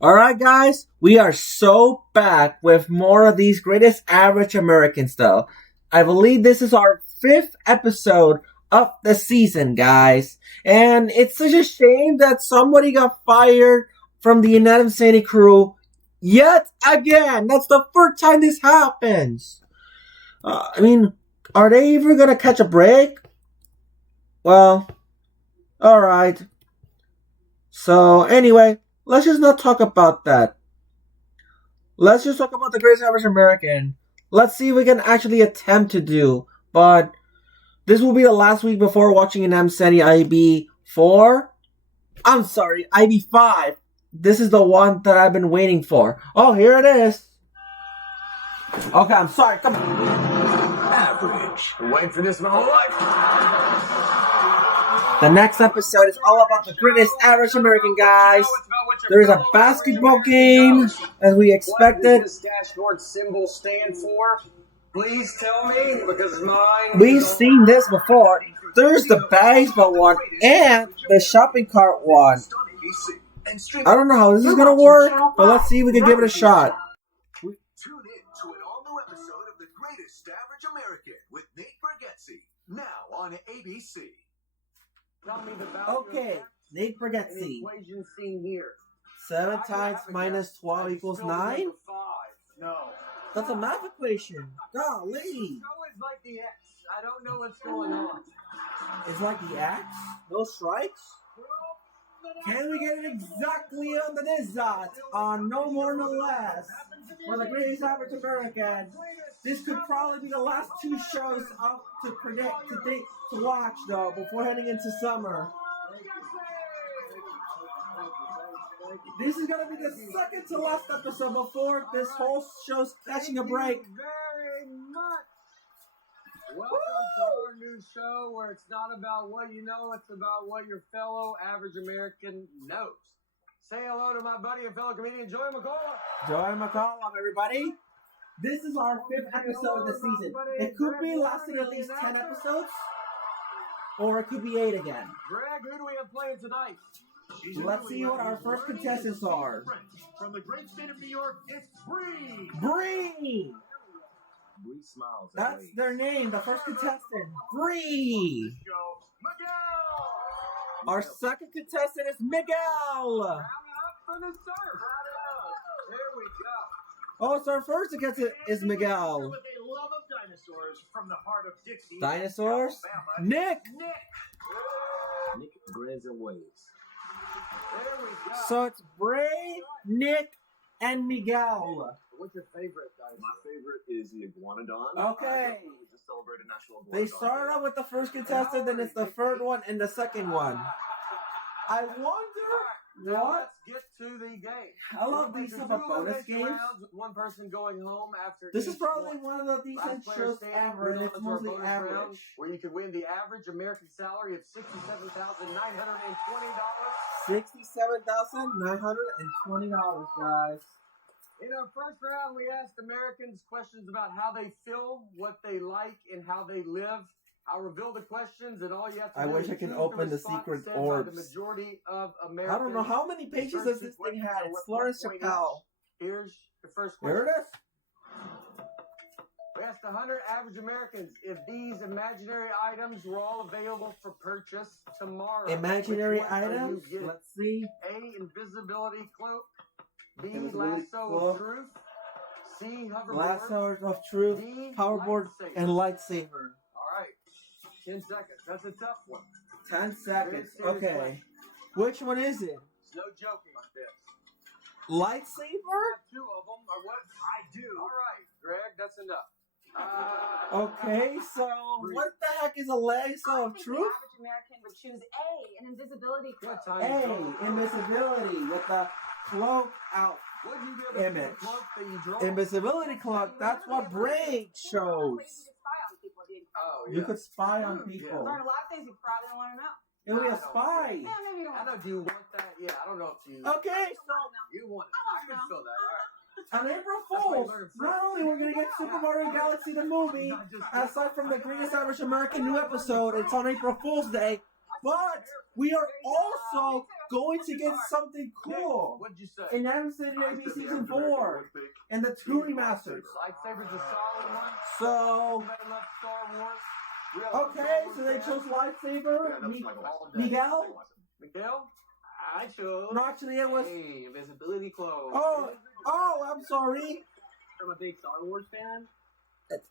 Alright, guys, we are so back with more of these greatest average Americans, though. I believe this is our 5th episode of the season, guys. And it's such a shame that somebody got fired from the Nateland crew yet again. That's the first time this happens. Are they ever gonna catch a break? Well, alright. So, anyway, let's just not talk about that. Let's just talk about the greatest average American. Let's see if we can actually attempt to do. But this will be the last week before watching an M-Seni IB4. I'm sorry, IB5. This is the one that I've been waiting for. Oh, here it is. Okay, I'm sorry. Come on. Average. Been waiting for this my whole life. The next episode is all about the greatest average American, guys. There's a basketball game, as we expected. What does this dashboard symbol stand for? Please tell me, because mine... We've seen this before. There's the baseball one and the shopping cart one. I don't know how this is going to work, but let's see if we can give it a shot. Tune in to an all-new episode of The Greatest Average American with Nate Bargatze, now on ABC. Okay, Nate Bargatze. Equation seen here. 7 times minus 12 equals 9? No. That's a math equation. Golly. No is like the X. I don't know what's going on. It's like the X? No strikes? Can we get it exactly on the dot? On no more, no less. For the greatest average American. This could probably be the last 2 shows up to predict, to watch, though, before heading into summer. This is going to be the second to last episode before this whole show's catching a break. Very much. Welcome to our new show where it's not about what you know, it's about what your fellow average American knows. Say hello to my buddy and fellow comedian, Joey McCullough. Joey McCullough, everybody. This is our 5th episode of the season. It could be lasting at least 10 episodes, or it could be 8 again. Greg, who do we have playing tonight? Let's see what our first contestants are. From the great state of New York, it's Bree. Bree! Bree smiles. That's their name, the first contestant. Bree! Miguel. Our second contestant is Miguel! Round it up for the surf. There we go. Oh, so our first contestant is Miguel. With a love of dinosaurs from the heart of Dixie, Dinosaurs? Alabama, Nick! Nick grins and waves. There we go. So it's Bray, Nick, and Miguel. What's your favorite dinosaur? My favorite is the Iguanodon. Okay. We just celebrated National Iguanodon They started out with the first contestant, then it's the third one and the second one. I wonder Now what. let's get to the game. I love these type of bonus games. Rounds with one person going home after This is each probably one. one of the decent Last player shows standing ever, and moves it's on to our mostly bonus round, average. where you could win the average American salary of $67,920. $67,920, guys. In our first round, we asked Americans questions about how they feel, what they like, and how they live. I'll reveal the questions, and all you have to I do wish is I could choose open the response secret said by orbs. The majority of Americans. I don't know how many pages does this thing have. It's Florence Chappelle. Here's the first question. Here it is. We asked 100 average Americans if these imaginary items were all available for purchase tomorrow. Imaginary Which one are you items. getting? Let's see. A, invisibility cloak. B, Invisibility lasso cloak. of truth. C, hoverboard. Lasso of Truth, D, Powerboard, lightsaber. and Lightsaber. All right. 10 seconds. That's a tough one. 10 seconds. Very serious Okay. question. Which one is it? There's no joking on this. Lightsaber? Two of them are what I do. All right, Greg, that's enough. Okay, so what the heck is a lasso of The truth? average American would choose A, an invisibility cloak. What time? A, invisibility with the cloak out. What did you give us Image. the cloak that you draw? Invisibility cloak, that's what Braid shows. Oh, yeah. You could spy on Yeah. people. Learn a lot of things you probably don't want to know. It would be I a don't spy. Yeah, maybe you don't I want know. to Do you want that? Yeah, I don't know if you. Okay, You want it. I want I can to know. feel that. All right. on April That's why you Fools, learn from- not only we're going to get Super Mario Galaxy the movie, Not just- aside from the Greatest Average American new episode, it's on April Fool's Day, but we are also going to get something cool. What'd you say? And I'm sitting I AB said the Season average American 4 would pick and the two remasters. Lightsaber's a solid one. So, Everybody loves Star Wars. We have okay, Star so they Wars chose fans. lightsaber. Yeah, that's Michael. All day. Miguel? Miguel? I chose. No, actually, it was. Hey, invisibility cloak. Oh, I'm sorry. I'm a big Star Wars fan.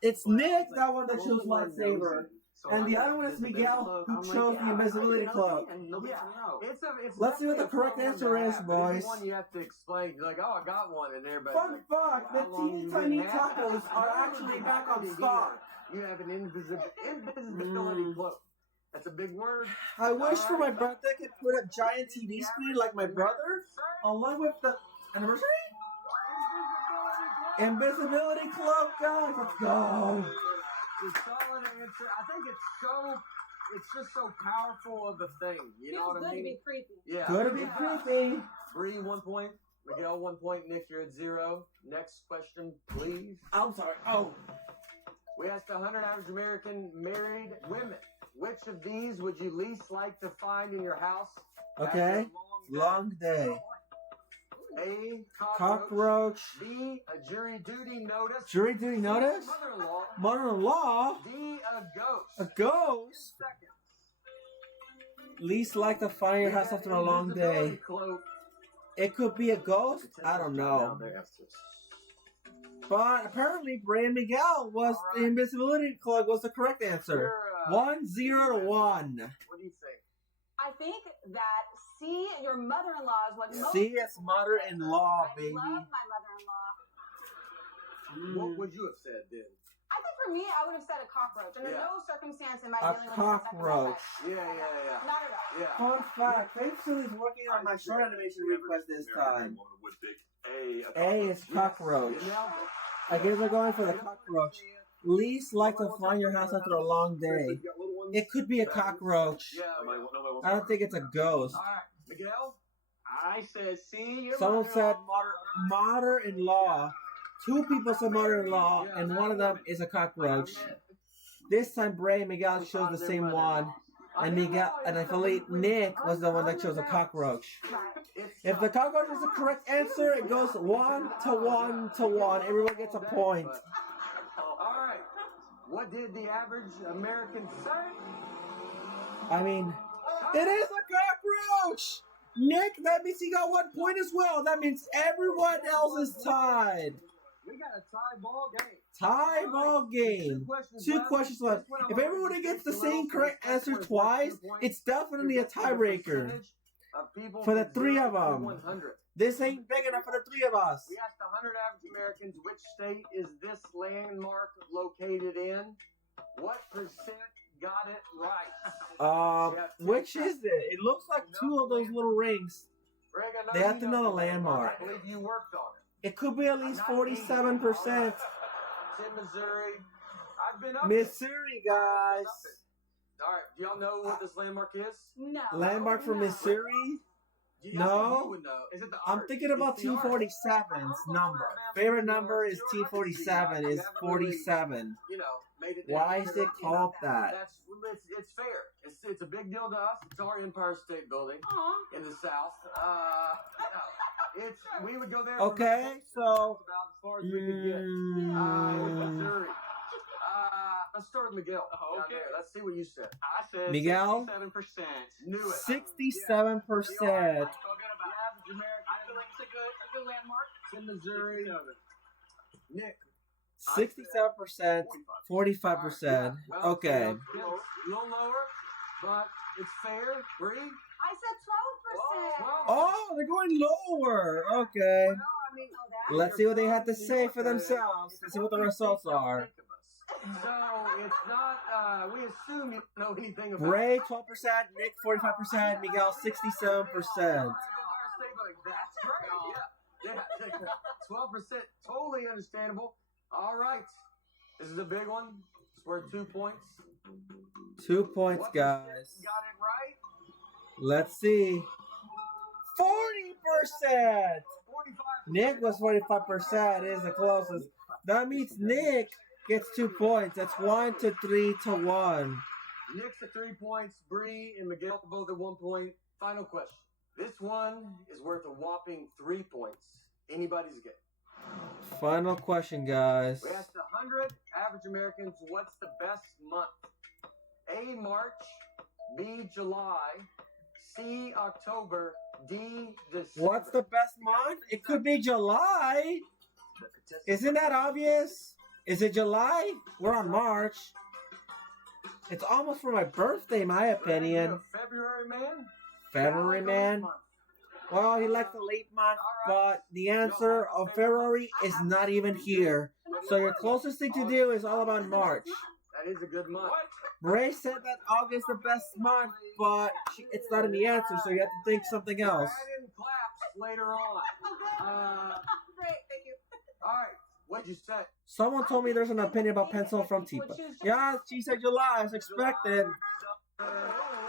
It's but Nick, it's that one that chose only one lightsaber. knows it. So And I'm the like, other one is invisibility Miguel, cloak. who I'm like, chose the yeah, invisibility I know, cloak. And nobody's gonna know. It's Let's see what the definitely a correct fun one answer to is, have, but boys. it's one you have to explain. You're like, oh, I got one, and everybody. Fun fact, the how long teeny you tiny been having it? tacos are actually back on Here, stock. You have an invisibility cloak. That's a big word. I wish for my birthday I could put a giant TV screen like my brother, along with the anniversary? Invisibility cloak, guys, let's go. It's a solid answer. I think it's just so powerful of a thing. You know Feels what good I to mean? be creepy. Yeah. Good to be creepy. Bree, 1 point. Miguel, 1 point. Nick, you're at 0. Next question, please. I'm sorry. Oh, We asked 100 average American married women. Which of these would you least like to find in your house? okay. after a long day? Long day. A. Cockroach. B. A jury duty notice. Jury duty notice? Mother-in-law. Mother-in-law? D. A ghost. A ghost? Second. Least like to find your house after a long day. Cloak. It could be a ghost? I don't know. But apparently, Bray and Miguel was the invisibility cloak was the correct answer. 1-0 to 1. What do you think? I think that C, your mother-in-law, is what most See, it's mother-in-law, I baby. love my mother-in-law. What would you have said then? I think for me, I would have said a cockroach. Under Yeah. no circumstance am I A dealing with cockroach. Yeah. Not at all. Yeah. Fun fact, Faithful is working on my short animation request this time. Would pick A A is cockroach. Now, I guess we're going for the cockroach. Least like to find your house after a long day. It could be a cockroach. yeah. I don't think it's a ghost. All right, Miguel. I said, see, your Someone said mother-in-law. mother-in-law. Two people said mother-in-law, and one of them is a cockroach. This time, Bray and Miguel chose the same one, and Miguel and I believe Nick was the one that chose a cockroach. If the cockroach is the correct answer, it goes 1 to 1 to 1. Everyone gets a point. All right. What did the average American say? I mean, it is a cockroach. Nick, that means he got 1 point as well. That means everyone else is tied. We got a tie ball game. Tie ball game. Two questions left. If everyone gets the same correct answer twice, it's definitely a tiebreaker. For the three of them. 100. This ain't big enough for the three of us. We asked 100 average Americans, which state is this landmark located in? What percent got it right? Which is it? It looks like two of those little rings. Greg, I know They have you to know the landmark. I believe you worked on it. It could be at least 47%. It's in Missouri. I've been up Missouri, guys. All right, do y'all know what this landmark is? No. Landmark from Missouri? No. You would know. Is it the I'm art? thinking about It's the art. T47's number. Favorite number is T47 is 47. You know, made it. Why is it called that? That's it's fair. It's a big deal to us. It's our Empire State Building Aw. in the South. It's we would go there. Okay, so About as far as we could get. mm, Missouri. Let's start with Miguel. Oh, Down okay. there. Let's see what you said. I said Miguel? 67%. Knew it. 67%. I feel good about it. The average American. I feel like it's a good landmark. It's in Missouri. Nick. 67%, 45%. Well, Okay. it's a little lower, but it's fair. Bree. I said 12%. Well, Oh, they're going lower. Okay. I mean, Let's see what they have to say for themselves. Let's see what the results are. So it's not. We assume you don't know anything about. Bray 12%, Nick 45%, Miguel 67%. That's right. Yeah. 12%. Totally understandable. All right. This is a big one. It's worth 2 points. 2 points, What guys. percent got it right? Let's see. 40%. 45. Nick was 45%. Is the closest. That means Nick gets 2 points. That's 1 to 3 to 1. Nick's at 3 points. Bree and Miguel both at 1 point. Final question. This one is worth a whopping 3 points. Anybody's guess. Final question, guys. We asked 100 average Americans, what's the best month? A, March, B, July, C, October, D, December. What's the best month? It could be July. Isn't that obvious? Is it July? We're on March. It's almost for my birthday, in my Are you a opinion. February man? February, man. Well, he likes the late month, but the answer of February is not even here. So your closest thing to do is all about March. That is a good month. Ray said that August is the best month, but it's not in the answer, so you have to think something else. Add in claps later on. Great, thank you. All right, what'd you say? Someone told me there's an opinion about pencil from Tipa. Yeah, she said July, as expected.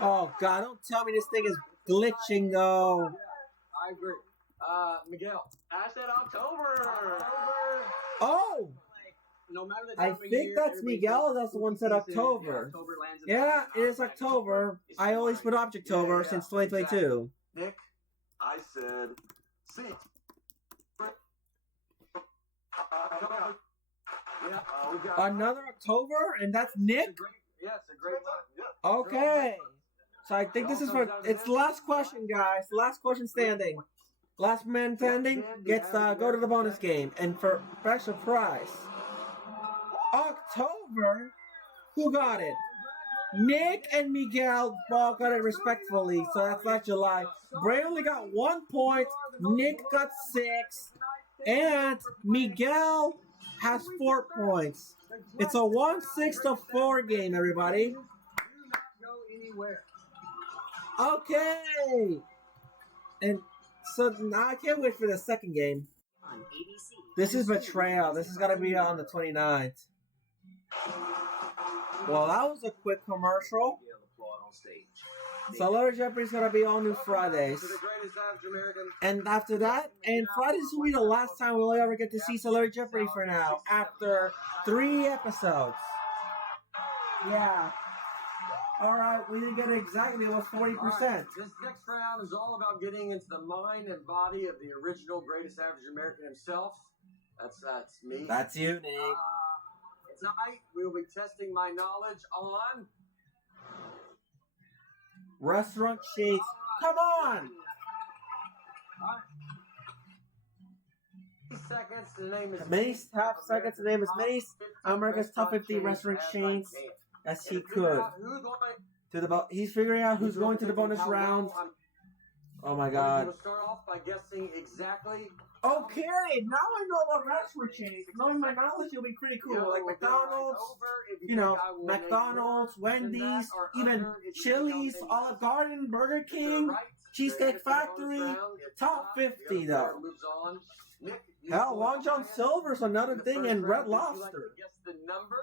Oh, God, don't tell me this thing is glitching, though. I agree. Miguel. I said October. October. Oh! No matter the I time of think year, that's everybody Miguel. says That's the one spooky said season. October. October lands in Yeah, the- it is October. I always put Objectober Yeah, since 2022. Nick. I said C. Yeah, we got Another October? And that's It's a Nick? great, yeah, it's a great month. Yeah. Okay. So I think this is for... It's the last question, guys. Last question standing. Last man standing gets go to the bonus game. And for special prize, October, who got it? Nick and Miguel both got it respectfully, so that's not July. Bray only got 1 point, Nick got 6, and Miguel has 4 points. It's a 1-6-4 game, everybody. Do not go anywhere. Okay. And so now I can't wait for the second game. On ABC. This is Betrayal. This is going to be on the 29th. Well, that was a quick commercial. Miguel applaud on stage. Celebrity Jeopardy's going to be all new To Fridays. the greatest average American. And after that, and Fridays will be the last time we'll ever get to see Celebrity Jeopardy for now. After 3 episodes. Yeah. Alright, we didn't get it exactly. It was 40%. Alright, this next round is all about getting into the mind and body of the original greatest average American himself. That's me. That's you, Nick. Tonight we will be testing my knowledge on Restaurant shakes. Come on! 30 seconds. The name is Mace, half seconds. The name is Mace. America's top 50 restaurant chains. As he could. He's figuring out who's going to the bonus round. Oh my I'm God. going to start off by guessing exactly. Okay, now I know about restaurant chains. Knowing my knowledge will be pretty cool. Like McDonald's, you know, McDonald's, Wendy's, even Chili's, Olive Garden, Burger King, Cheesecake Factory. Top 50 though. Moves on. Nick, Hell, Long John Silver's another thing, and Red Lobster. Guess the number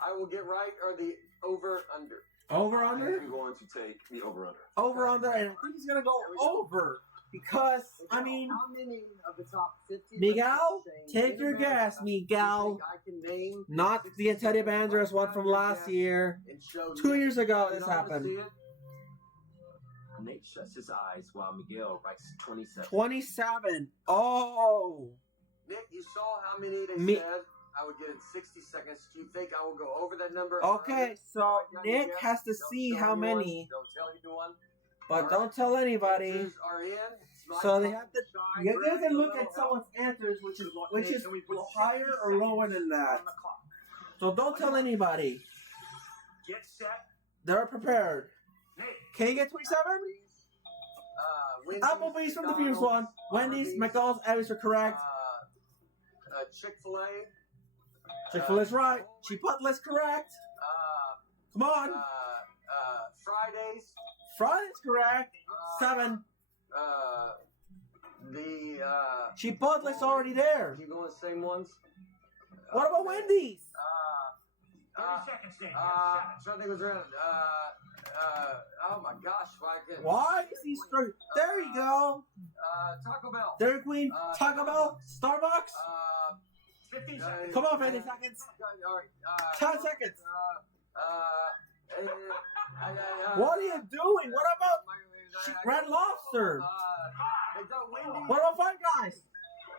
I will get right or the over under. Over under? I'm going to take the over-under. Over under, and I think he's gonna go over because I mean, How many of the top 50 Miguel, chains take in your America guess, do you Miguel. think I can name Not the Teddy Banderas one from last year. and show 2 you? years ago, You this know how to see happened. it? Nate shuts his eyes while Miguel writes 27. 27. Oh. Nick, you saw how many they Me- said I would get in 60 seconds. Do you think I will go over that number? Okay, so Nick has to Don't see tell how anyone. many, Don't tell anyone. but don't tell anybody. Answers are in. It's my So they time have to. shine. You guys can look at someone's answers, which is higher or lower than that. So don't tell anybody. Get set. They're prepared. Nick. Can you get 27? Wendy's, Applebee's from the previous one. Wendy's, Arby's, McDonald's, Abby's are correct. Chick-fil-A. Chick-fil-A's right. Chipotle's correct. Come on. Fridays. Friday's correct. 7. Chipotle's already there. You going the same ones? What about Wendy's? 30 seconds, Nick. Trying to think what's around. Oh my gosh, why can't? Why is he struggling? There you go. Taco Bell. Dairy Queen, Taco Bell, Starbucks. 15 seconds. Come on, 50 seconds. All right. 10 seconds. What What are you doing? What about Red Lobster. It's a Wendy's. 105, guys.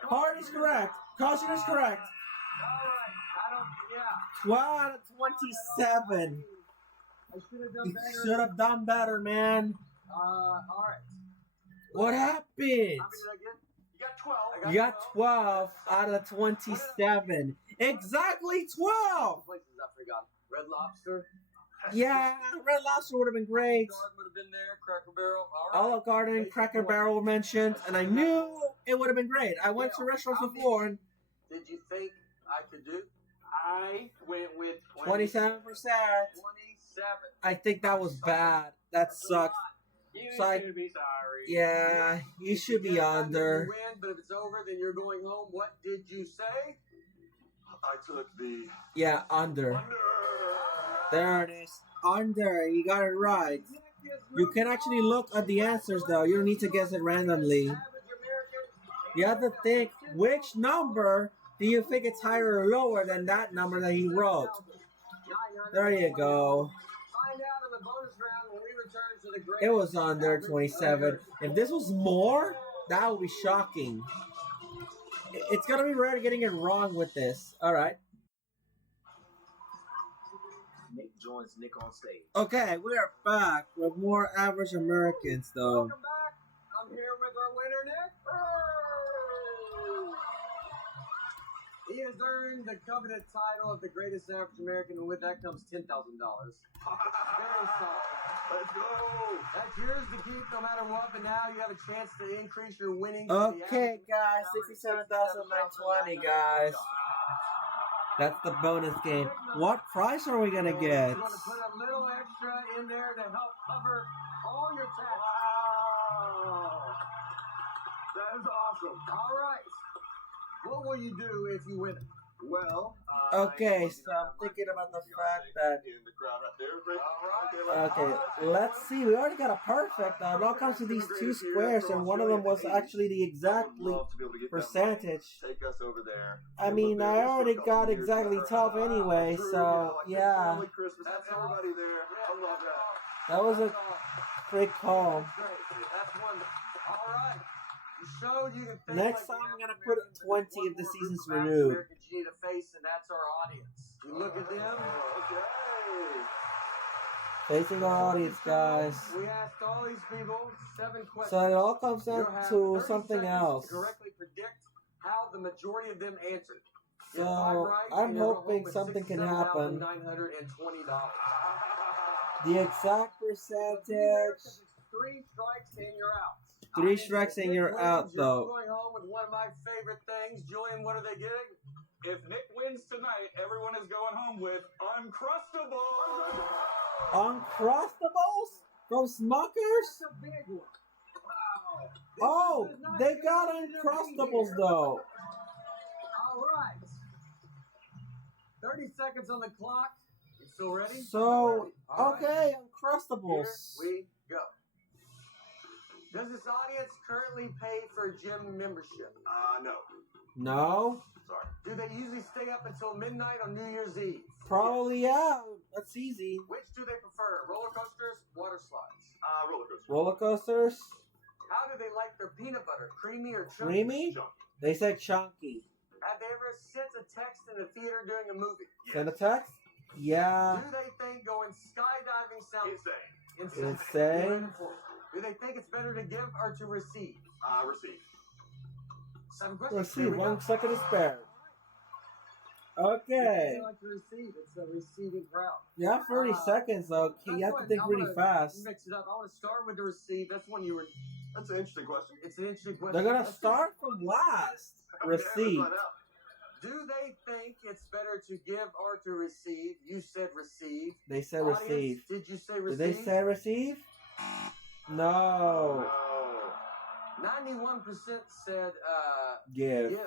Hard is correct. Caution is correct. All right. I don't. Yeah. 12 out of 27. I should have done You better. should have done better, man. All right. What happened? How many did I get? You got 12. You got 12 out of 27. Exactly 12. Places I forgot. Red Lobster. Yeah, Red Lobster would have been great. Garden would have been there. Cracker Barrel. All right. Olive Garden, Cracker Barrel were mentioned, and I knew it would have been great. I went to restaurants before, and Did you think I could do? I went with 27%. 27. I think that was bad. That sucked. You So I- should be sorry. Yeah, you should be under. You win, but if it's over, then you're going home. What did you say? I took the Yeah, under. under. There it is. Under. You got it right. You can actually look at the answers, though. You don't need to guess it randomly. You have to think, which number do you think it's higher or lower than that number that he wrote? There you go. Find out in the bonus round when we return to the great. It was under 27. If this was more, that would be shocking. It's gonna be rare getting it wrong with this. All right. Nick joins Nick on stage. Okay, we are back with more average Americans, though. Welcome back. I'm here with our winner, Nick. He has earned the coveted title of the greatest average American, and with that comes $10,000. Very solid. Let's go. That's yours to keep no matter what, but now you have a chance to increase your winnings. to the Okay, average guys, salary, 67,920, guys. That's the bonus game. What price are we gonna get? You're going to put a little extra in there to help cover all your taxes. Wow. That is awesome. All right. What will you do if you win it? Well, Okay, so I'm thinking about the fact that. in the crowd out there. Great. Okay, let's see. We already got a perfect. Now it all comes to these two squares, and one of them was actually the exactly percentage. Take us over there. I mean, I already got exactly 12 anyway, so yeah, Christmas. Have everybody there. I love that. that was a great call. Great. That's wonderful. All right. You showed you can think Next like time an I'm gonna African put American, 20 but if the one season's group of renewed. Americans you need to face, and that's our audience. You look at them. Okay. Facing our audience, guys. We asked all these people 7 questions. So it all comes You'll down have to 30 something seconds else. to correctly predict how the majority of them answered. So Get 5 right, I'm and you'll go hoping home with something can happen. $67,920. The exact percentage. 3 strikes and you're out. 3 strikes and you're out, You're though. going home with one of my favorite things. Julian, what are they getting? If Nick wins tonight, everyone is going home with Uncrustables. Uncrustables from Smuckers? That's a big one. Wow. Oh, This is not they good got enough to be Uncrustables, here. though. All right. 30 seconds on the clock. You still ready? So, All right. okay, Here Uncrustables. we go. Does this audience currently pay for a gym membership? No. No? Sorry. Do they usually stay up until midnight on New Year's Eve? Probably, yeah. That's easy. Which do they prefer? Roller coasters, water slides? Roller coaster. Roller coasters? How do they like their peanut butter? Creamy or chunky? Creamy? Jump. They said chunky. Have they ever sent a text in the theater during a movie? Send a text? Yeah. Do they think going skydiving sounds Insane. Insane. Do they think it's better to give or to receive? Receive. 7 questions. Let's see. Here we go. 1 second is spared. They Okay. like to receive. It's a receiving crowd. Yeah, 30 seconds, though. Okay, you have to think really fast. Mix it up. I want to start with the receive. That's one you were. That's an interesting question. It's an interesting question. They're gonna Let's start from last. Receive. Do they think it's better to give or to receive? You said receive. They said Audience, receive. Did you say Did receive? they say receive? No. No. 91% said Give. give.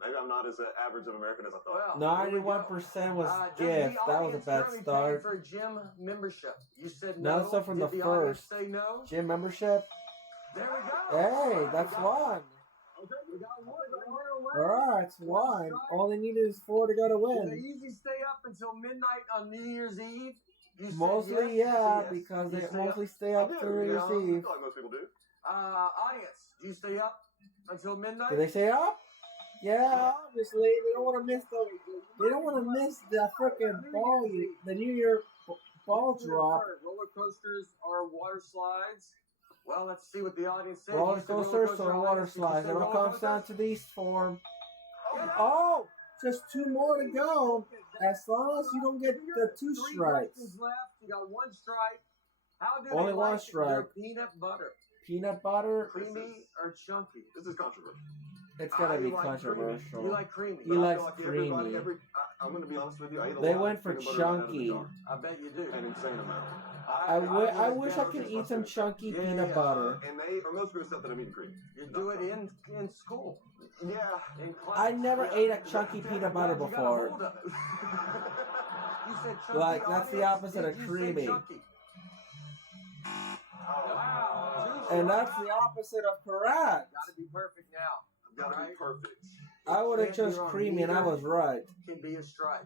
Maybe I'm not as average of American as I thought. Well, 91% was does give. the That was a audience bad currently pay start. for gym membership? You said No, no. so from Did the the audience first. say no? Gym membership? There we go. Hey, that's one. Okay, we got one. We're away. Alright, it's one. All they needed is 4 to go to Do they win. usually stay up until midnight on New Year's Eve? You said Mostly, yes, yeah, yes. because You they stay mostly up? stay I up do, to you know, I receive. feel like most people do. Audience, do you stay up until midnight? Do they stay up? Yeah, obviously. They don't want to miss the freaking ball, the New Year ball drop. Roller coasters or water slides? Well, let's see what the audience says. Roller You said roller coasters coaster, or water audience. Did you slides. say It all roller comes down coasters? to these form. Get up. Oh, just 2 more to go. As long as you don't get the 2 Three strikes. questions left. You got 1 strike. How do Only they 1 like strike. their peanut butter? Peanut butter. Creamy or chunky? This is controversial. It's gotta be I like controversial. You like creamy? He But I likes feel like creamy. I'm going to be honest with you. I eat a They lot went of for peanut butter right out of the chunky. jar. I bet you do. An insane amount. I wish I could eat some chunky Yeah, peanut yeah. butter. And they are most groups that I'm eating cream. You do it in school. Yeah. In class. I never Yeah. ate a chunky peanut butter Glad you got a hold before. of it. You said chunky. Like, that's the audience. opposite Did of you say creamy. chunky? Wow. And that's the opposite of correct. Got to be perfect now. Gotta be perfect. I would have chose creamy and I was right. Can be a strike.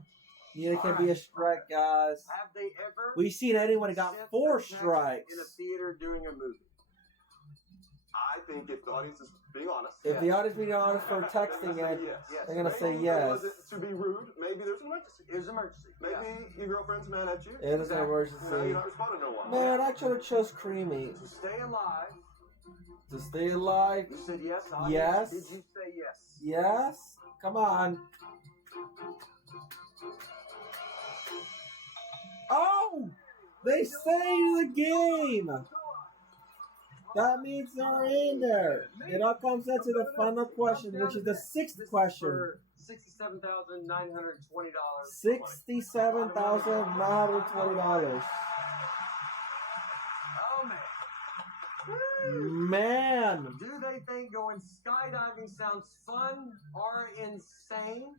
Neither can be a strike, guys. Have they ever We've seen anyone who got sent 4 a text strikes. in a theater during a movie? I think if the audience is being honest, If the audience being honest for texting it, yes. they're gonna say Maybe yes. it wasn't to be rude. Maybe there's an emergency. Here's an emergency. Maybe your girlfriend's mad at you. It is an You know, you're emergency. not responding to one. Man, I should have chose creamy. To stay alive. To stay alive, You said yes. Audience. yes. Did you say yes? Yes. Come on. Oh! They saved the game! That means they're in there. It all comes down to the final question, which is the 6th question. For $67,920. $67,920. Oh man. Man! Do they think going skydiving sounds fun or insane?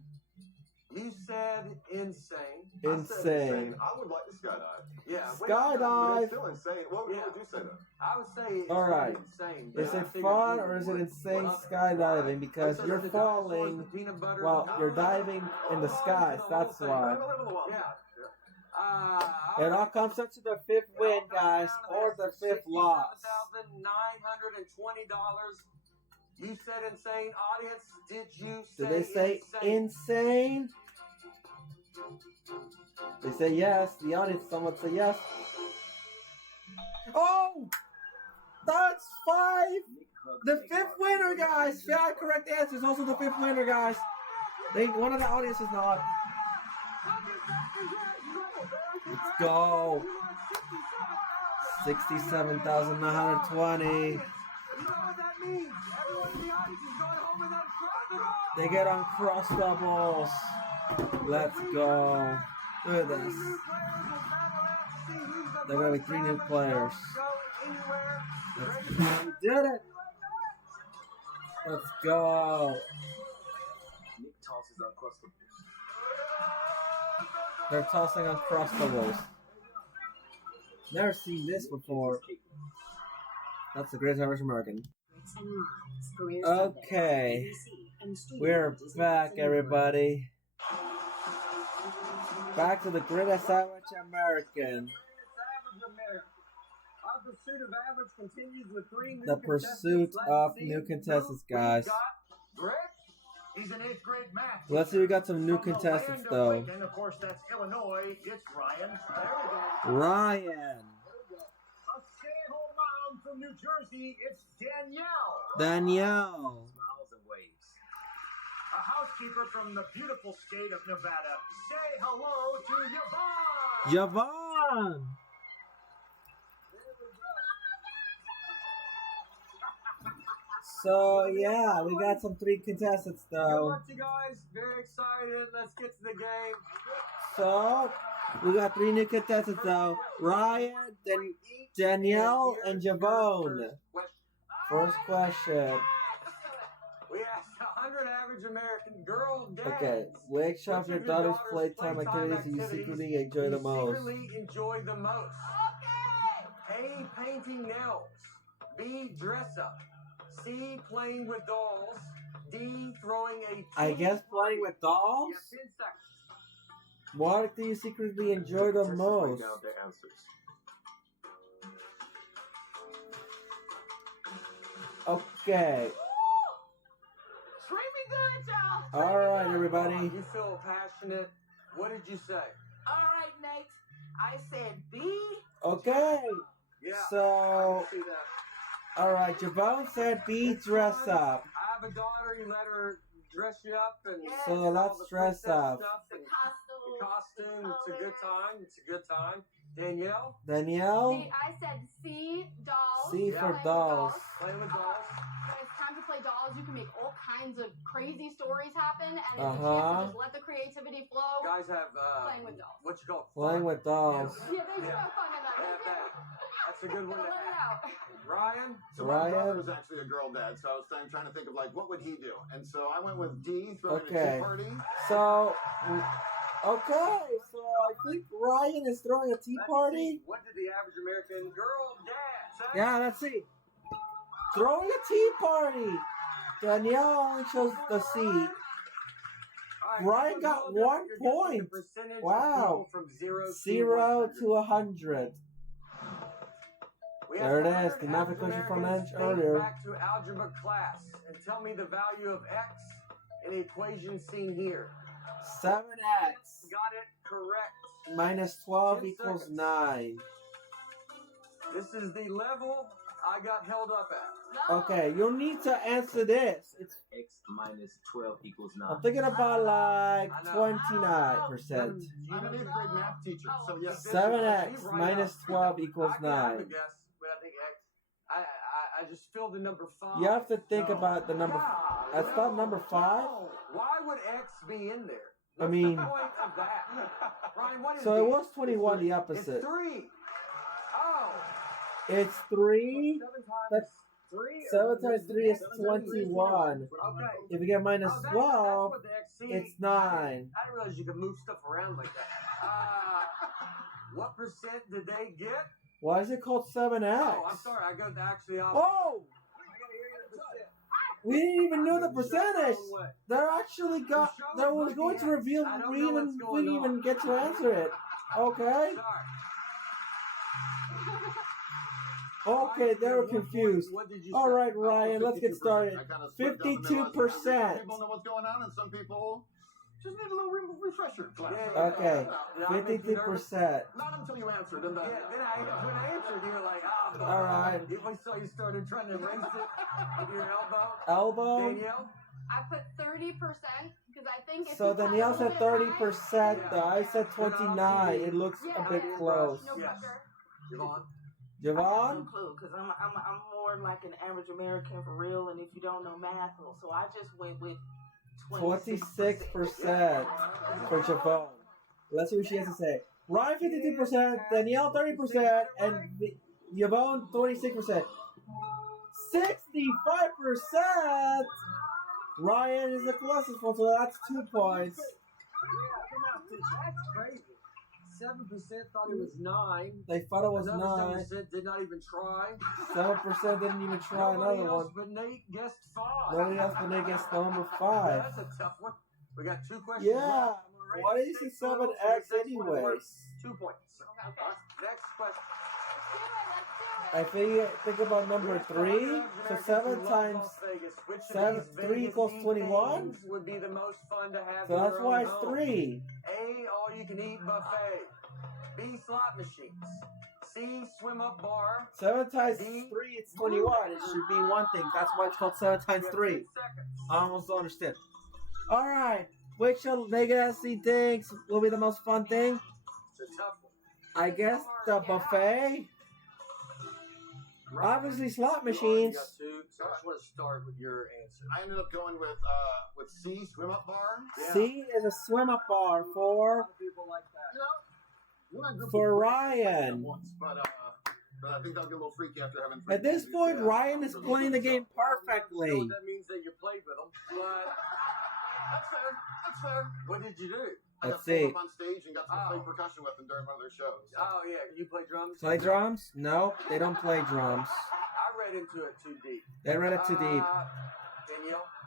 You said insane. I said Insane. I would like to skydive. Yeah. But Skydive! it's still insane. What would you say though? I would say it's Alright. insane. but Is I it figured fun you or is it would. insane Well, skydiving? Because so you're the dinosaurs, falling. the peanut butter, Well, you're diving in the skies. That's why. Yeah. It all comes up to the 5th win, guys, or the 5th loss. $67,920. You said insane. Audience, did you say Did they say insane? insane? They say yes. The audience, someone say yes. Oh! That's 5! The 5th winner, guys! 5 correct answers. Also the 5th winner, guys. One of the audience is not. Let's go. 67,920. You know what that means? Everyone in the audience is going home with Uncrustables. They get Uncrustables. Let's go. Look at this. They're gonna be 3 new players. We did it. Let's go. Nick tosses Uncrustables. They're tossing Uncrustables. Never seen this before. That's the Greatest Average American. Okay. We're back, everybody. Back to the Greatest Average American. Our pursuit of average continues with 3 new The pursuit of new contestants, guys. Greg, he's in 8th grade math. Let's see, we got some new contestants, though. And of course, that's Illinois. It's Ryan. There we go. Ryan. A stay-at-home mom from New Jersey. It's Danielle. Danielle. Smiles and waves. A housekeeper from the beautiful state of Nevada. Say hello to Yvonne. Javon. So, yeah, we got some 3 contestants, Good though. luck, you guys. Very excited. Let's get to the game. So, we got 3 new contestants, though. Ryan, Danielle, and Javon. First question. We asked 100 average American girl dads. Okay, which of your daughter's playtime activities do you secretly enjoy the most? Secretly enjoy the most. A, painting nails. B, dress up. C, playing with dolls. D, throwing a I guess playing with dolls? Yeah, 10 seconds. What do you secretly enjoy the Texas most? Right down the answers. Okay. Treat me good, y'all. All right, everybody. You feel passionate. What did you say? All right, Nate. I said B. Okay. Yeah. So, I can see that. all right. Javon said B, dress up. I have a daughter. You let her dress you up and Yes. So all let's the dress princess up. stuff and Costume. the costume. It's a good time. It's a good time. Danielle, Danielle, I said C, dolls. C Yeah. for Playing with dolls. playing with dolls. When it's time to play dolls, you can make all kinds of crazy stories happen, and it's a Uh-huh. chance to just let the creativity flow. Guys have Playing with dolls. what you call it? Playing with dolls. Yeah, they do Yeah. have fun in that. I have that. That's a good one Gotta to let it have. out. Ryan, So my Ryan? brother was actually a girl dad, so I was trying to think of like what would he do, and so I went with D, throwing Okay. a tea party. So, okay. So I think Ryan is throwing a tea let's party. see, what did the average American girl dad say? Yeah, let's see. Throwing a tea party. Danielle only chose the C. All right, Ryan so got you're 1 guessing the point. percentage of Wow. people from 0 0 to to 100. 100. We have There it is, 100 the math equation from African-Americans. Think earlier. back to algebra class and tell me the value of x in the equation seen here. 7x Got it correct. minus 12 10 equals seconds. 9. This is the level I got held up at. No. Okay, you'll need to answer this. It's, X minus 12 equals 9. I'm thinking about like I know. 29%. I'm an 8th grade math teacher, so yes. 7x minus 12 equals I have a 9. guess, but I think x. I just filled the number 5. You have to think about the number. God, That's no, not number 5. no. Why would x be in there? I What's mean- the point of that? Ryan, what is So it B? was 21, the It's opposite. 3. Oh. It's 3. 7 That's- times 3. 7 times 3 is 21. Okay. If you get minus Oh, that's 12, what the X, see, it's 9. I didn't realize you could move stuff around like that. What percent did they get? Why is it called 7x? Oh, I'm sorry. I go to actually off. Oh! I gotta hear you the percent. We didn't even know the Show percentage. me what. They're actually got. Show They me was what going the to X. reveal. I don't We know even what's we going didn't even on. get to answer it. Okay. Sorry. Okay, they were confused. What did you All say? right, Ryan, let's get started. I kinda split down the middle. Some 52%. people know what's going on, and some people just need a little refresher class. Yeah, yeah. Okay, Did I make you nervous? 52%. Not until you answered. And Yeah, then when I answered, you were like, oh. All right. I saw you started trying to erase it with your elbow. Elbow. Danielle? I put 30% because I think if So you cut Danielle a said little bit high- 30%. Though I said 29. It looks Yeah, a bit yeah. close. No Yes. pressure. Yvonne? I have no Javon. clue because I'm more like an average American for real, and if you don't know math, so I just went with 26% for Javon. Let's see what she has to say. Ryan 52%, Danielle 30%, and Yvonne 26%. 65%. Ryan is the closest one, so that's 2 points. That's crazy. 7% thought it was 9. They thought it was Another 9. 7% did not even try. 7% didn't even try Nobody another else one. but Nate guessed 5. Nobody else but Nate gets number 5. That's a tough one. We got 2 questions. Yeah. left. I'm gonna rate Why it is it 6 total, so 7x the next one is worth anyways? 2 points. Okay. Next question. Let's do it. I think about number 3. So 7 times. 3 equals 21? Would be the most fun to have. So in that's your why own it's home. 3. A, all you can eat buffet. B, slot machines. C, swim up bar. 7 times 3, it's 21. It should be one thing. That's why it's called 7 times You have 3. 10 seconds. I almost don't understand. Alright. Which of Legacy things will be the most fun thing? It's a tough one. I guess the buffet. Obviously, slot You machines. got 2, so I just want to start with your answer. I ended up going with C, swim up bar. C is a swim up bar A for lot of people like that. For Ryan. Once, but I think that'll get a little freaky after having. At this point, Ryan is playing the game perfectly. So that means that you played with them. But That's fair. That's fair. what did you do? I got Let's see. pulled up on stage and got to play percussion with them during one of their shows. Oh yeah, you play drums. Play drums? No, they don't play drums. I read into it too deep. They read it too deep.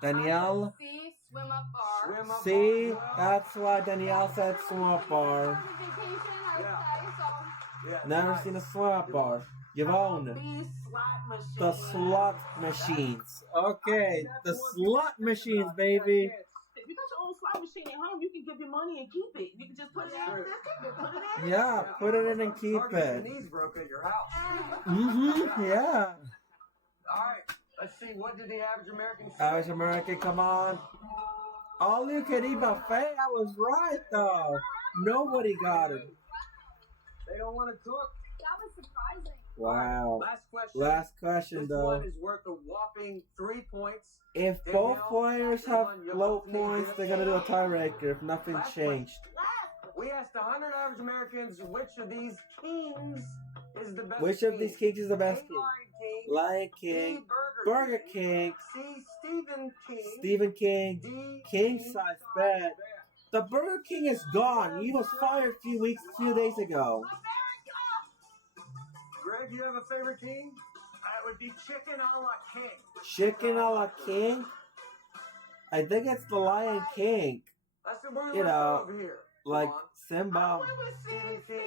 Danielle. C, swim up bar. Swim up See, bar. that's why Danielle said swim up bar. Vacation, I would say, so. Yeah, Never nice. seen a swim up bar. Yvonne. B, slot machine. The slot machines. Okay, the slot machines, baby. If you got your own slot machine at home, you can give your money and keep it. You can just put it in and just keep it. Put it in. Yeah, put it in and keep Hard to get it. the knees broke at your house. Mm-hmm, yeah. All right, let's see. What did the average American say? Average American, come on. All you can eat buffet, I was right though. Nobody got it. They don't want to cook. That was surprising. Wow. Last question. This This one though. is worth a whopping 3 points. If both players have low points, they're gonna do a tiebreaker if nothing changed. We asked 100 average Americans which of these kings is the best. Which of these kings is the best A, king? Lion Lion King. King, B, Burger King, C, Stephen King. Stephen King, D, King size bed. The Burger King is gone. He was fired a few days ago. Greg, you have a favorite king? That would be chicken a la king. Chicken a la King? I think it's the Lion King. That's the word You know, over here. Like Come on. Simba. What was Stephen King?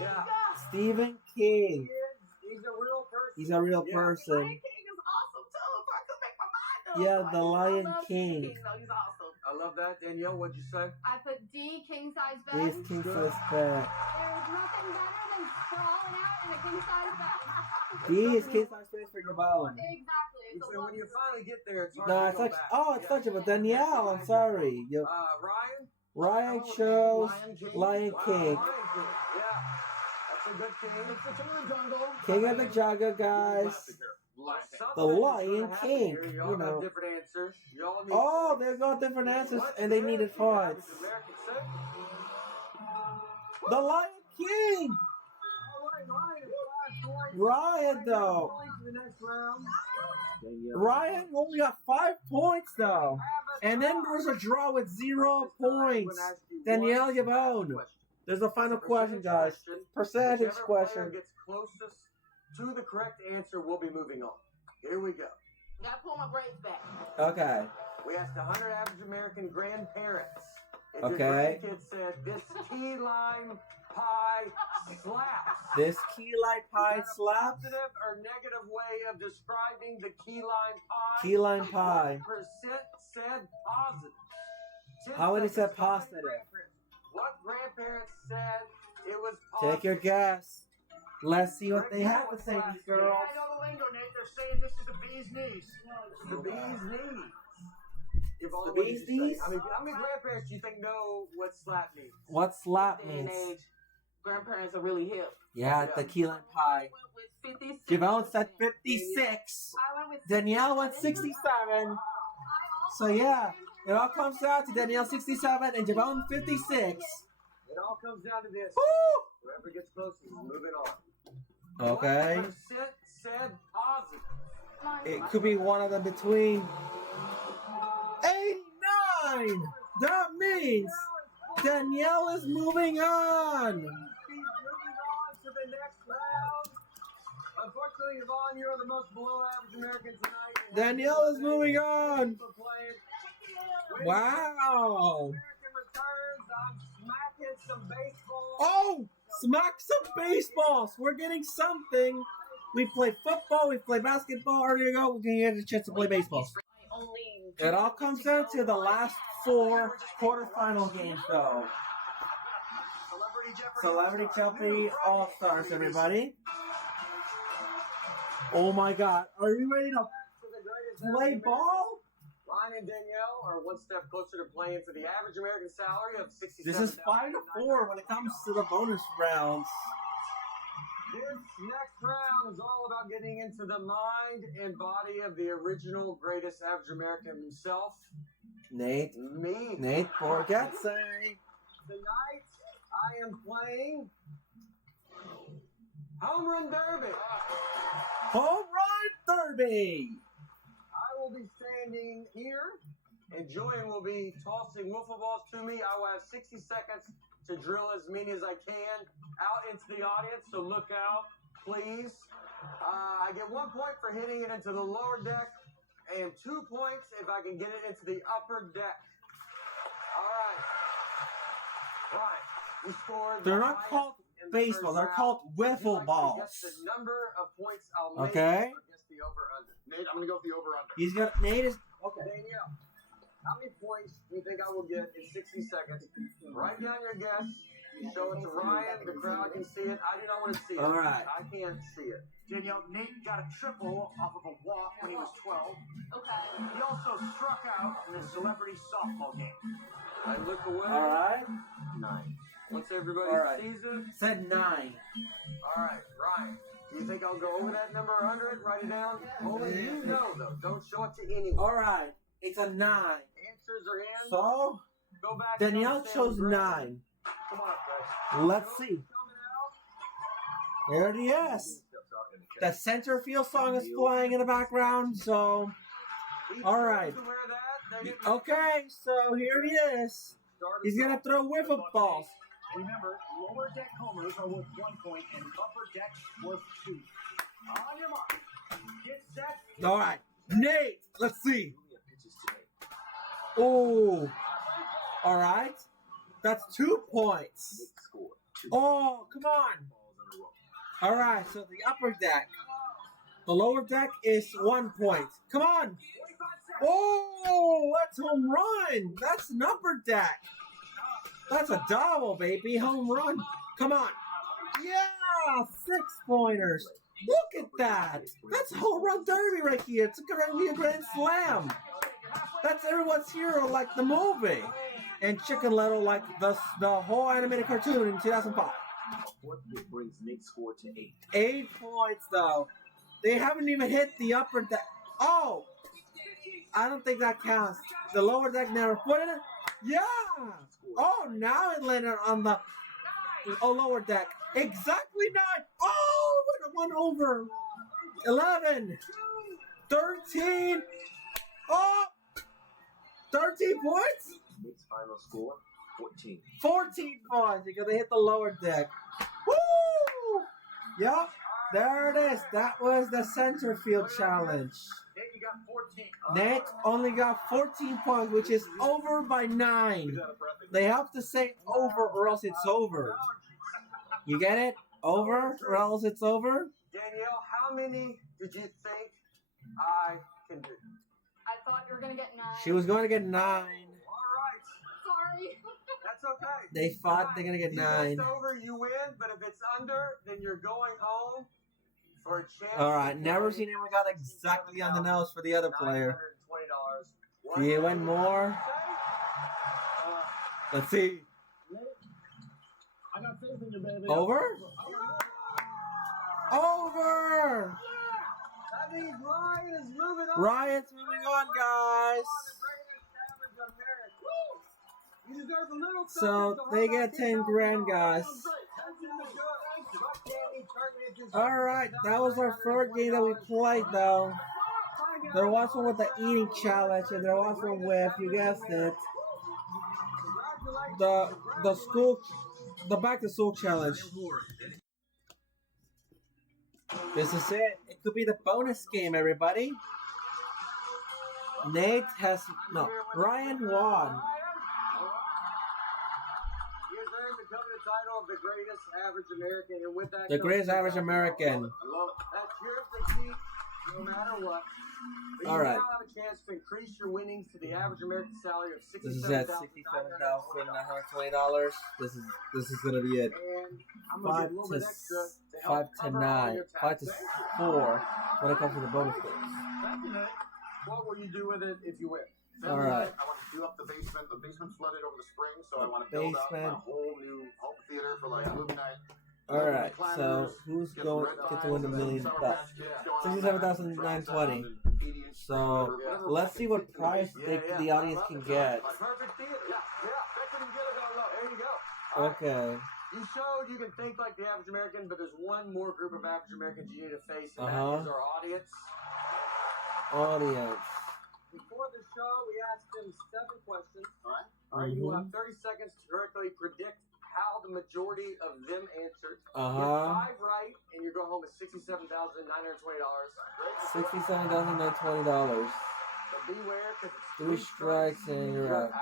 Yeah. Stephen King. He's a real person. He's a real Yeah. person. Lion King is awesome too. If I could make my mind up. Yeah, the Lion I love King. King. No, he's awesome. I love that. Danielle, what'd you say? I put D, king size bed. He's King size bed. There's nothing better than sprawling out in a king size bed. D is King size bed for your bone. Exactly. It's a So when you finally get there, it's hard No, to it's go like, back. oh, it's Yeah. such a, but Danielle, I'm sorry. Ryan? Ryan chose King. Lion Wow, King. Lion King. Yeah. That's a good king. It's the king of the jungle. King of the jungle, guys. The Lion King, You all you know. have different answers. You all need Oh, they've got different answers and they needed points. American say. The Lion King! Ryan, though. Ryan only got 5 points, though. And then there's a draw with 0 points. Danielle Yvonne. There's a final question, guys. Percentage Whichever player question. gets closest to the correct answer, we'll be moving on. Here we go. Gotta pull my braids back. Okay. We asked 100 average American grandparents if Okay. your grandkids said this key lime pie slaps. This key lime pie Is that a slaps. positive or negative way of describing the key lime pie? Key lime pie. What percent said positive? 10 How many said seconds. How many positive? grandparents? What grandparents said it was positive? Take your guess. Let's see what they have to say, these girls. I know the lingo, Nate. They're saying this is the bee's knees. The bee's knees. If all The what bee's did you say? knees? I mean, how many grandparents do you think know what slap means? What slap Day and means? age, grandparents are really hip. Yeah, the key lime pie. I went with 56. Javon said 56. I went with Danielle went 67. So yeah, it all comes down to Danielle 67 and Javon 56. It all comes down to this. Woo! Whoever gets closest is moving on. Okay. What percent said positive? It could be one of them between 89. That means Danielle is moving on. Moving on to the next round. Unfortunately, Yvonne, you're the most below average American tonight. Danielle is moving on. For playing. Wow. American returns. I'm smacking some baseball. Oh, smack some baseballs. We're getting something. We play football, we play basketball. There you go. We can get a chance to play baseball. It all comes down to the last 4 quarterfinal games, though. Celebrity Jeopardy All-Stars, everybody. Oh my God. Are you ready to play ball? Ryan and Danielle are one step closer to playing for the average American salary of $67,000. This is 5-4 when it comes to the bonus rounds. This next round is all about getting into the mind and body of the original greatest average American himself, Nate Borgese. Tonight, I am playing Home Run Derby. Home Run Derby. I will be standing here, and Julian will be tossing wiffle balls to me. I will have 60 seconds to drill as many as I can out into the audience, so look out, please. I get 1 point for hitting it into the lower deck, and 2 points if I can get it into the upper deck. All right. Right. You scored. They're not called baseball. They're called wiffle balls. Guess the number of points I'll make. Okay. Or guess the over/under. Nate, I'm gonna go with the over/under. He's got Nate is okay. Danielle, how many points do you think I will get in 60 seconds? Write down your guess. You show it to Ryan. The crowd can see it. I do not want to see it. All right. I can't see it. Danielle, Nate got a triple off of a walk when he was 12. Okay. He also struck out in the celebrity softball game. I look away. All right. 9. Once everybody All right. sees it. Said 9. All right, Ryan. Do you think I'll go over that number or under it? Write it down. Only you know, though. Don't show it to anyone. All right. It's a 9. Answers are in. So Go back. Danielle chose 9. Come on, guys. Let's see. There it is. The center field song is playing in the background. So all right. Okay. So here he is. He's gonna throw wiffle balls. Remember, lower deck homers are worth 1 point and upper deck worth 2. On your mark. Get set. All right, Nate. Let's see. Oh, all right. That's 2 points. Oh, come on. All right. So the upper deck. The lower deck is 1 point. Come on. Oh, that's home run. That's an upper deck. That's a double, baby. Home run. Come on. Yeah, 6 pointers. Look at that. That's home run derby right here. It's going to be a grand slam. That's everyone's hero like the movie. And Chicken Little like the whole animated cartoon in 2005. Fourth hit brings Nate's score to 8. 8 points, though. They haven't even hit the upper deck. Oh! I don't think that counts. The lower deck never put it. Yeah! Oh, now it landed on the lower deck. Exactly 9. Oh, it went over. 11. 13. Oh! 13 points? Nate's final score, 14. 14 points because they hit the lower deck. Woo! Yup. There it is. That was the center field challenge. Nate, you got 14. Nate only got 14 points, which is over by 9. They have to say over or else it's over. You get it? Over or else it's over? Danielle, how many did you think I can do? I thought you were gonna get 9. She was going to get 9. All right. Sorry. That's okay. They thought they're going to get If 9. it's over, you win. But if it's under, then you're going home for a chance. All right. Never seen anyone got exactly on the nose for the other player. $920. Do you win more? Let's see. I got faith in you, baby. Over? Over! That means Ryan is moving on. Ryan's moving on, guys. You deserve a little So something, they hold on, get 10 grand, guys. All right, that was our third game that we played, though. There was one with the eating challenge, and there was one with, you guessed it, the back to school challenge. This is it. It could be the bonus game, everybody. Ryan won. He has earned the coveted title of the greatest average American, and with that, The greatest average American. That's yours to keep, no matter what. But All you right. now have a chance to increase your winnings to the average American salary of This is at $67,920. This is gonna be it. And I'm gonna get a little bit extra to help 5 to cover all 9, your 5 to taxes. 4 when it comes to the bonus games. Thank you, Nate. What will you do with it if you win? All right. I want to do up the basement. The basement flooded over the spring, so I want to build up a Basement. whole new home theater for like movie night. All right. So who's going to get to win $1 million? $67,920. So let's see what price the audience can get. Perfect theater. Yeah. Bet you can get it on low. There you go. Okay. You showed you can think like the average American, but there's one more group of average Americans you need to face, and that is our audience. Audience. Before the show, we asked them 7 questions. All right. All right, you will have 30 seconds to correctly predict how the majority of them answered. Get 5 right, and you're going home with $67,920. $67,920. So beware, because it's 3 strikes and you're out.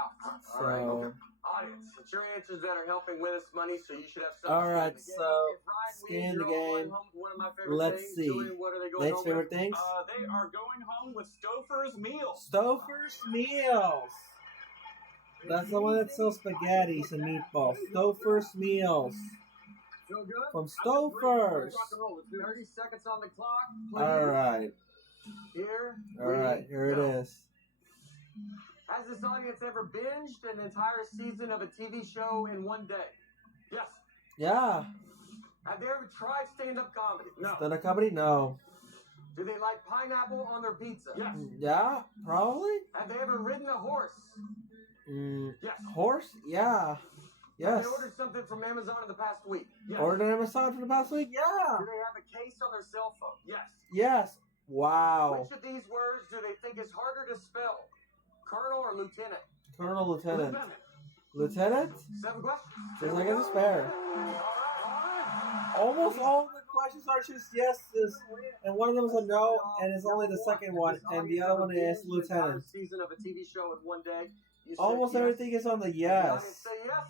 All right. So, Audience, it's your answers that are helping win us money, so you should have something all to right. say. So, If Ryan scan wins, the you're all going game. home with one of my favorite Let's things. see. Julian, what are they going Nate's home favorite with? things? They are going home with Stouffer's meals. Stouffer's Meals. That's the one that sells spaghettis and meatballs. Stouffer's Meals. Feel good? From Stouffer's. Rock and roll. Let's do 30 seconds on the clock. Please. All right. Here. All right. Here it is. Has this audience ever binged an entire season of a TV show in one day? Yes. Yeah. Have they ever tried stand-up comedy? No. Stand-up comedy? No. Do they like pineapple on their pizza? Yes. Yeah. Probably. Have they ever ridden a horse? Yes. Horse? Yeah. Have Yes. they ordered something from Amazon in the past week? Yes. Ordered Amazon for the past week? Yeah. Do they have a case on their cell phone? Yes. Yes. Wow. Which of these words do they think is harder to spell? Colonel or lieutenant? Colonel, lieutenant. Lieutenant? 7 questions. Just like a spare. Almost all the questions are just yeses, and one of them is a no, and it's only the second one, and the other one is lieutenant. Season of a TV show in one day. You said Almost yes. everything is on the The audience yes. say yes.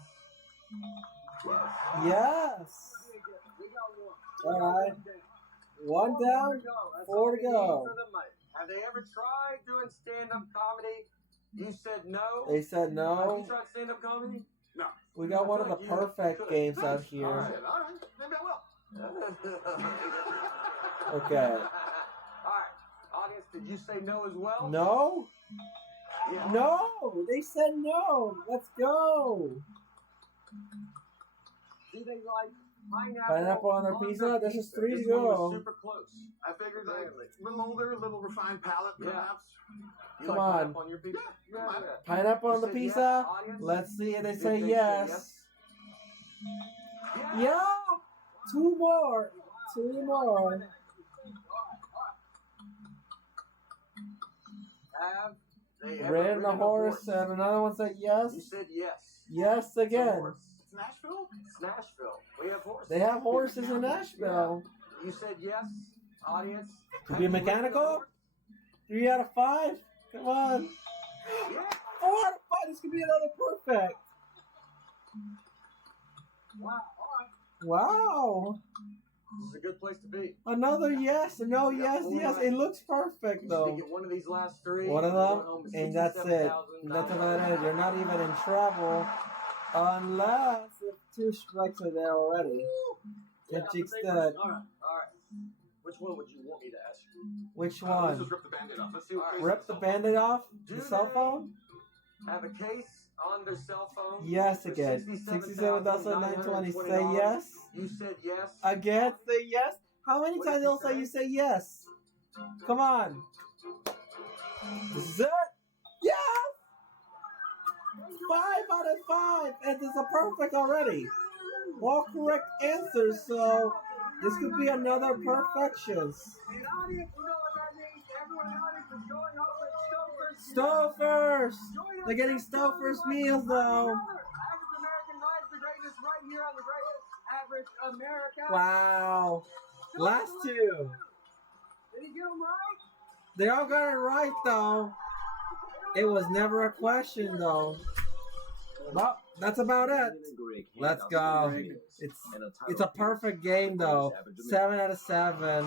Yes. All right. 1 down, 4 to go. Have they ever tried doing stand-up comedy? You said no. They said Have no. you tried stand-up comedy? No. We got one of the perfect games out here. All right. Maybe I will. Okay. All right. Audience, did you say no as well? No? Yeah. No! They said no! Let's go! Do they like Pineapple on their pizza? This is 3 to This one was go. super close. I figured like a little older, a little refined palate, Yeah. perhaps. You Come like on. pineapple on your pizza? Come on. Pineapple on the You said yes, pizza? audience? Let's see if they Did say they say yes. Yeah! 2 more! 2 more. Have they ever Ridden a ridden horse, and another one said yes. You said yes. Yes It's a again. horse. It's Nashville? It's Nashville. We have horses. They have horses in Nashville. You said yes, audience. Could be Have you ridden a mechanical? horse? 3 out of 5? Come on. Yeah. 4 out of 5. This could be another perfect. Wow. All right. Wow. This is a good place to be. Another yes. No, yes, yes. It looks perfect, You though. should get one of these last 3. One of you're them, going home with and that's it. That's about it. You're not even in trouble unless if 2 strikes are there already. Yeah, Get cheeks all dead. right. All right. Which one would you want me to ask you? Which Let's one? just rip the band-aid off. Let's see what All right. Casey Rip the says. band-aid off? Do The cell they phone? have a case on their cell phone? Yes for again. 67,920. Say yes. You said yes. Again, say yes. How many What times did they'll you say say? you say yes? Come on. This is it. Yes! 5 out of 5. And it's a perfect already. All correct answers, so this could be another perfections. And audience, you know what that means? Everyone in the audience is going home with Stouffer's. Stouffer's. They're getting Stouffer's meals though. Average American Rise the Greatest right here on the Greatest Average America. Wow. Last 2. Did he get them right? They all got it right though. It was never a question though. Well, that's about it. Let's go. It's a perfect game though. 7 out of 7.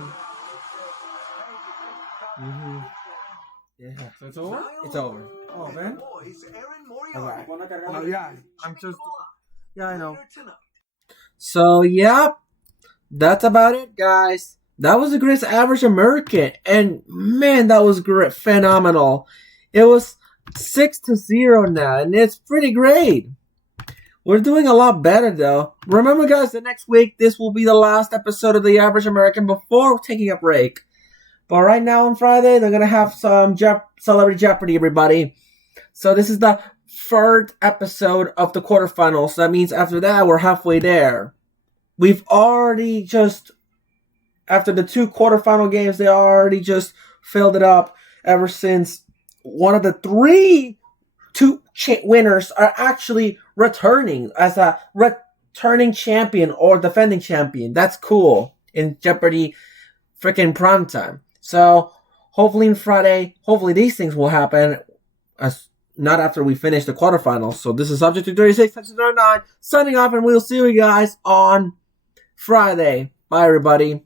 Yeah. So it's over? It's over. Oh, Oh man. boys, Aaron Alright. Moriarty. Oh yeah. I'm just. Yeah, I know. Later tonight. So yep. That's about it, guys. That was the greatest average American, and man, that was great, phenomenal. It was 6-0 now, and it's pretty great. We're doing a lot better though. Remember, guys, the next week this will be the last episode of the Average American before taking a break. But right now on Friday, they're gonna have some Celebrity Jeopardy, everybody. So this is the 3rd episode of the quarterfinals. So that means after that, we're halfway there. We've already just, after the 2 quarterfinal games, they already just filled it up ever since one of the 3 winners are actually returning as a returning champion or defending champion. That's cool in Jeopardy freaking primetime. So hopefully on Friday, hopefully these things will happen. Not after we finish the quarterfinals. So this is Subject 236, Section 9, signing off, and we'll see you guys on Friday. Bye, everybody.